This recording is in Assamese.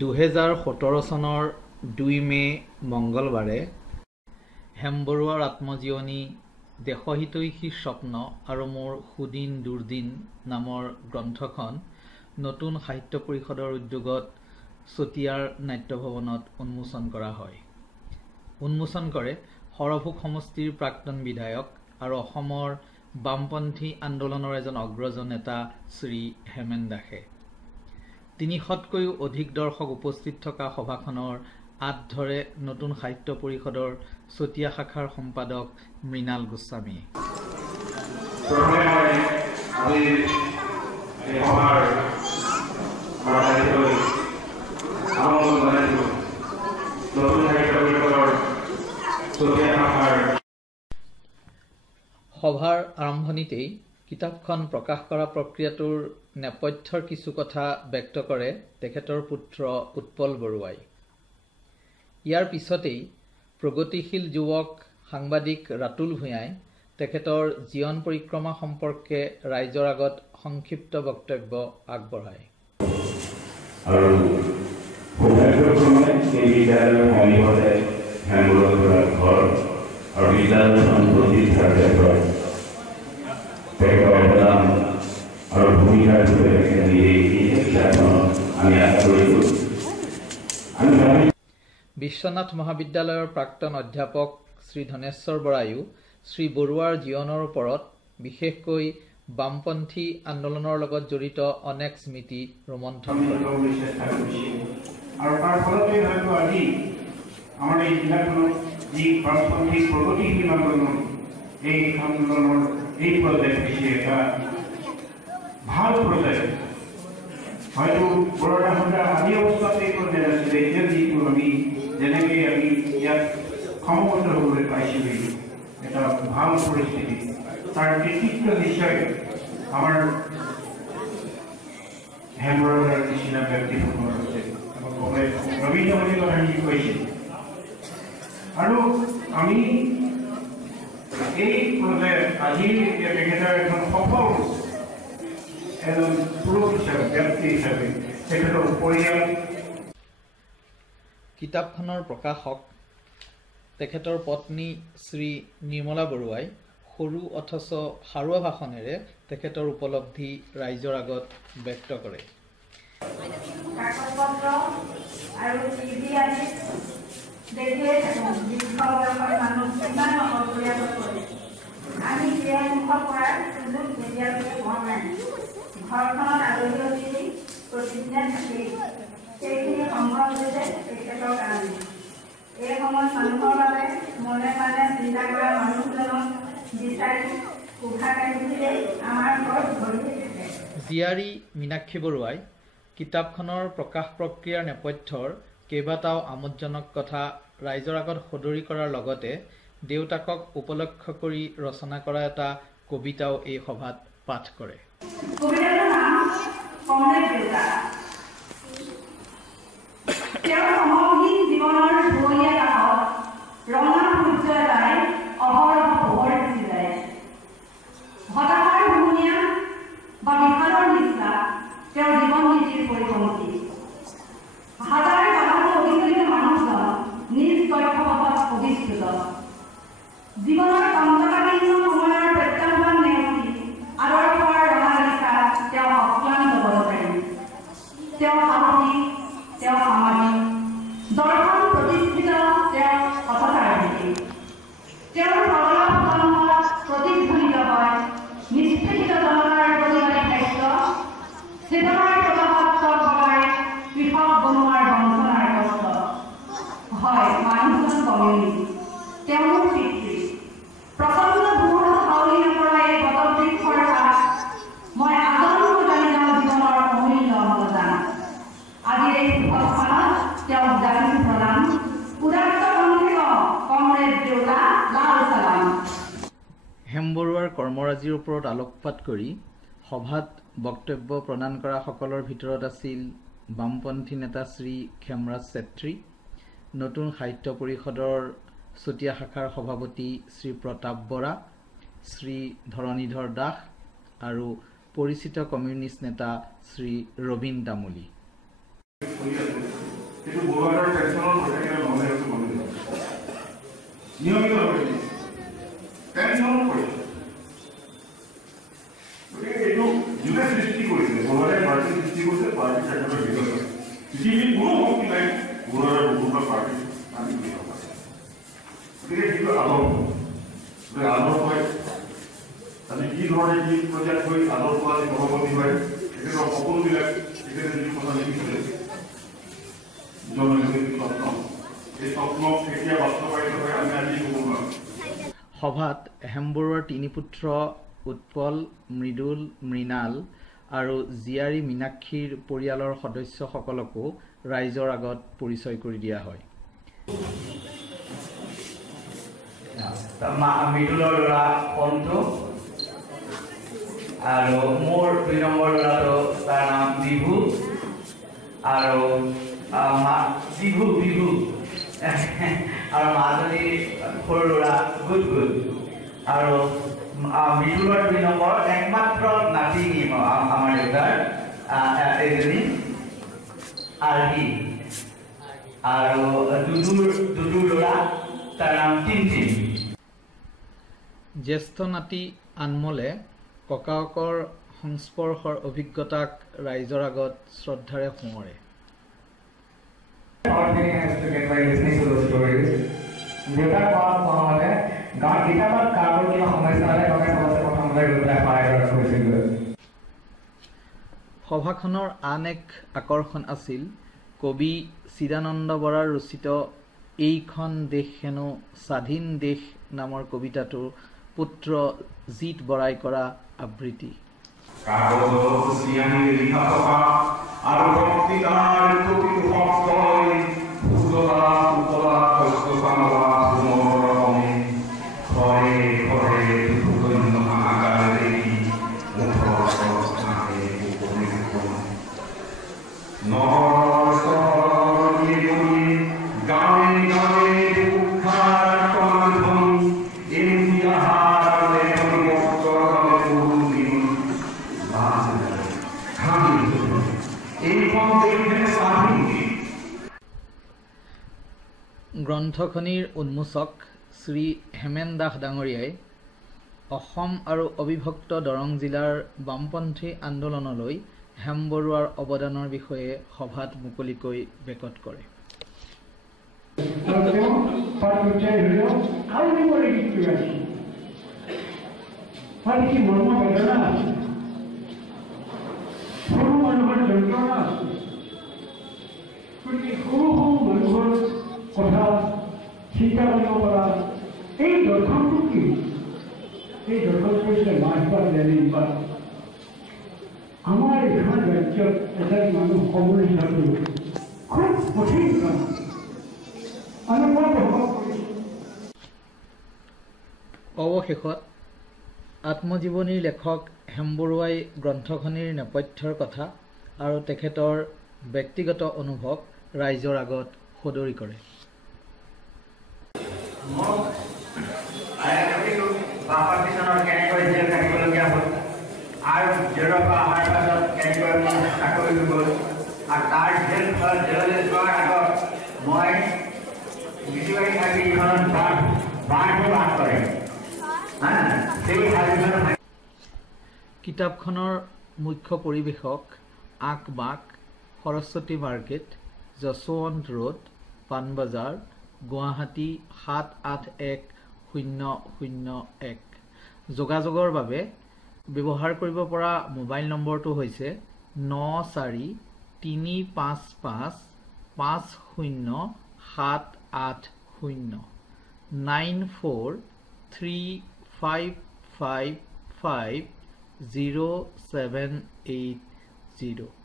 2017 চনৰ 2 মে মঙ্গলবাৰে হেমবৰুৱাৰ আত্মজীৱনী দেশহিতৈষী স্বপ্ন আৰু মোৰ সুদিন দুৰ্দিন নামৰ গ্ৰন্থখন নতুন সাহিত্য পৰিষদৰ উদ্যোগত চতিয়াৰ নাট্যভৱনত উন্মোচন কৰা হয়। উন্মোচন কৰে সৰভোগ সমষ্টিৰ প্ৰাক্তন বিধায়ক আৰু অসমৰ বামপন্থী আন্দোলনৰ এজন অগ্ৰজ নেতা শ্ৰী হেমেন দাসে। 300তকৈও অধিক দৰ্শক উপস্থিত থকা সভাখনৰ আঁত ধৰে নতুন সাহিত্য পৰিষদৰ চতিয়া শাখাৰ সম্পাদক মৃণাল গোস্বামীয়ে। সভাৰ আৰম্ভণিতেই কিতাপখন প্ৰকাশ কৰা প্ৰক্ৰিয়াটোৰ নেপথ্যৰ কিছু কথা ব্যক্ত কৰে তেখেতৰ পুত্ৰ উৎপল বৰুৱাই। ইয়াৰ পিছতেই প্ৰগতিশীল যুৱক সাংবাদিক ৰাতুল ভূঞাই তেখেতৰ জীৱন পৰিক্ৰমা সম্পৰ্কে ৰাইজৰ আগত সংক্ষিপ্ত বক্তব্য আগবঢ়ায়। বিশ্বনাথ মহাবিদ্যালয়ৰ প্ৰাক্তন অধ্যাপক শ্ৰী ধনেশ্বৰ বৰায়ো শ্ৰী বৰুৱাৰ জীৱনৰ ওপৰত বিশেষকৈ বামপন্থী আন্দোলনৰ লগত জড়িত অনেক স্মৃতি ৰোমন্থন হয়তো বৰডাহঁতে আদি অৱস্থাত এই পৰ্যায়ত আছিলে, এতিয়া যিটো আমি যেনেকৈ আমি ইয়াত সমবদ্ধ হ'বলৈ পাইছিলোঁ এটা ভাল পৰিস্থিতি, তাৰ কৃতিত্ব নিশ্চয় আমাৰ হেমবৰুৱাৰ নিচিনা ব্যক্তিসকলৰ আছে। ৰবীন্দ্ৰমণি কথাখিনি কৈছিল আৰু আমি এই পৰ্যায়ত আজি তেখেতৰ এখন সফল এজন পুৰুষ হিচাপে ব্যক্তি হিচাপে তেখেতৰ পৰিয়াল। কিতাপখনৰ প্ৰকাশক তেখেতৰ পত্নী শ্ৰী নিৰ্মলা বৰুৱাই সৰু অথচ সাৰুৱা ভাষণেৰে তেখেতৰ উপলব্ধি ৰাইজৰ আগত ব্যক্ত কৰে। ঘৰখনত আলহী অতিথি প্ৰতিদিনে থাকেই, সেইখিনি সম্ভৱ হৈছে তেখেতৰ কাৰণে। এই সময়ত মানুহৰ বাবে মনে মনে চিন্তা কৰা মানুহজনক বিচাৰি কোঠা কাঢ়িবলৈ আমাৰ ঘৰত ভৰি থাকে। জীয়াৰী মীনাক্ষী বৰুৱাই কিতাপখনৰ প্ৰকাশ প্ৰক্ৰিয়াৰ নেপথ্যৰ কেইবাটাও আমোদজনক কথা ৰাইজৰ আগত সদৰি কৰাৰ লগতে দেউতাকক উপলক্ষ কৰি ৰচনা কৰা এটা কবিতাও এই সভাত পাঠ কৰে। কবিতাটোৰ নাম কমৰেড দেউতা। তেওঁৰ সমহীন জীৱনৰ ধুৱলীয়া কাষত ৰঙা সূৰ্য এটাই অহৰহ পোহৰ দিছি যায়। হতাশাৰ হুমুনিয়া বা বিষাদৰ নিচিনা তেওঁৰ জীৱন নীতিৰ পৰিপন্থী। হাজাৰ বাধাত অভিযোজিত মানুহজন নিজ লক্ষ্যপথত অধিষ্ঠিত। জীৱনৰ কণ্টকাকীৰ্ণ সময়ৰ প্ৰত্যাহ্বান নেওচি আদৰ্শৰ ৰঙালিকা তেওঁ অক্লান্ত বলকাৰী। তেওঁ সাহসী, তেওঁ সামাজিক, দৰ্শন প্ৰতিষ্ঠিত, তেওঁ সততাৰ ভীতি। তেওঁৰ প্ৰবলতাত প্ৰতিধ্বনিত হয় নিষ্পেষিত জনতাৰ প্ৰতিবাদী সাহিত্য, চেতনাৰ প্ৰবাহত তৎপৰাই কৃষক বনোৱাৰ বঞ্চনাৰ কষ্ট। হয়, মানুহজন কমিউনিষ্ট, তেওঁৰ পিতৃ প্ৰচণ্ড ধূৰ হাউলি নপৰা এই বটবৃক্ষৰ কাষ মই আজন্ম জানি যাওঁ জীৱনৰ অমূল্য অৱদান। আজিৰ এই সুখস্থানত তেওঁক জানিছো প্ৰণাম, উদাত্ত কণ্ঠে কমৰেড দেউতা, লাল চালাম। হেমবৰুৱাৰ কৰ্মৰাজিৰ ওপৰত আলোকপাত কৰি সভাত বক্তব্য প্ৰদান কৰা সকলৰ ভিতৰত আছিল বামপন্থী নেতা শ্ৰী খেমৰাজ ছেত্ৰী, নতুন সাহিত্য পৰিষদৰ চতিয়া শাখাৰ সভাপতি শ্ৰী প্ৰতাপ বৰা, শ্ৰী ধৰণীধৰ দাস আৰু পৰিচিত কমিউনিষ্ট নেতা শ্ৰী ৰবীন তামুলী। কিন্তু বৰুৱাৰ টেনচনৰ প্ৰত্যেকে নহ'লে একো মনে নিয়মিতভাৱে টেনচন কৰিছে। গতিকে এইটো যোনে সৃষ্টি কৰিছে বৰুৱাৰে পাৰ্টি সৃষ্টি কৰিছে, পাৰ্টি চেক্টৰৰ ভিতৰত পৃথিৱীত কোনো শক্তি নাই বৰুৱাৰে বহুতো পাৰ্টি আমি কৰিব পাৰোঁ। গতিকে সেইটো আদৰ্শ হয় আমি কি ধৰণে কি পৰ্যায়ত গৈ আদৰ্শ আজি সভাপতি হয় তেখেতৰ সকলোবিলাক তেখেতে যিটো কথা লিখিছিলে সভাত হেমবৰুৱাৰ তিনি পুত্ৰ উৎপল, মৃদুল, মৃণাল আৰু জীয়াৰী মীনাক্ষীৰ পৰিয়ালৰ সদস্যসকলকো ৰাইজৰ আগত পৰিচয় কৰি দিয়া হয়। মৃদুলৰ ল'ৰা পন্তু আৰু মোৰ 2 নম্বৰ ল'ৰাটো তাৰ নাম বিভু আৰু বিভু আৰু মাজনী সৰু ল'ৰা গুড আৰু মৃদুলৰ 2 নম্বৰ একমাত্ৰ নাতি আমাৰ দেউতাৰ এজনী আৰ্হি আৰু দুদুৰ ল'ৰা তাৰ নাম টিনটিন। জ্যেষ্ঠ নাতি আনমলে ককাকৰ সংস্পৰ্শৰ অভিজ্ঞতাক ৰাইজৰ আগত শ্ৰদ্ধাৰে সোঁৱৰে। সভাখনৰ আন এক আকৰ্ষণ আছিল কবি চিদানন্দ বৰাৰ ৰচিত এইখন দেশ হেনো স্বাধীন দেশ নামৰ কবিতাটোৰ পুত্ৰ জিত বৰাই কৰা আবৃত্তি। গ্ৰন্থখনিৰ উন্মোচক শ্ৰী হেমেন দাস ডাঙৰীয়াই অসম আৰু অবিভক্ত দৰং জিলাৰ বামপন্থী আন্দোলনলৈ হেমবৰুৱাৰ অৱদানৰ বিষয়ে সভাত মুকলিকৈ বেকত কৰে। কথা চিন্তা কৰিব পৰা এই দৰ্শনটো কি? এই দৰ্শনটো হৈছে মাৰ্ক্সবাদ লেনিনবাদ। আমাৰ এখন ৰাজ্যত এজন মানুহ কমিউনিষ্ট হোৱাটো খুব কঠিন কাম। অৱশেষত আত্মজীৱনীৰ লেখক হেমবৰুৱাই গ্ৰন্থখনিৰ নেপথ্যৰ কথা আৰু তেখেতৰ ব্যক্তিগত অনুভৱ ৰাইজৰ আগত সদৰি কৰে। কিতাপখনৰ মুখ্য পৰিৱেশক আঁক-বাঁক, সৰস্বতী মাৰ্কেট, যশৱন্ত ৰোড, পাণবজাৰ, গুৱাহাটী 781-001। যোগাযোগৰ বাবে ব্যৱহাৰ কৰিব পৰা মোবাইল নম্বৰটো হৈছে 9435507880 9435550780।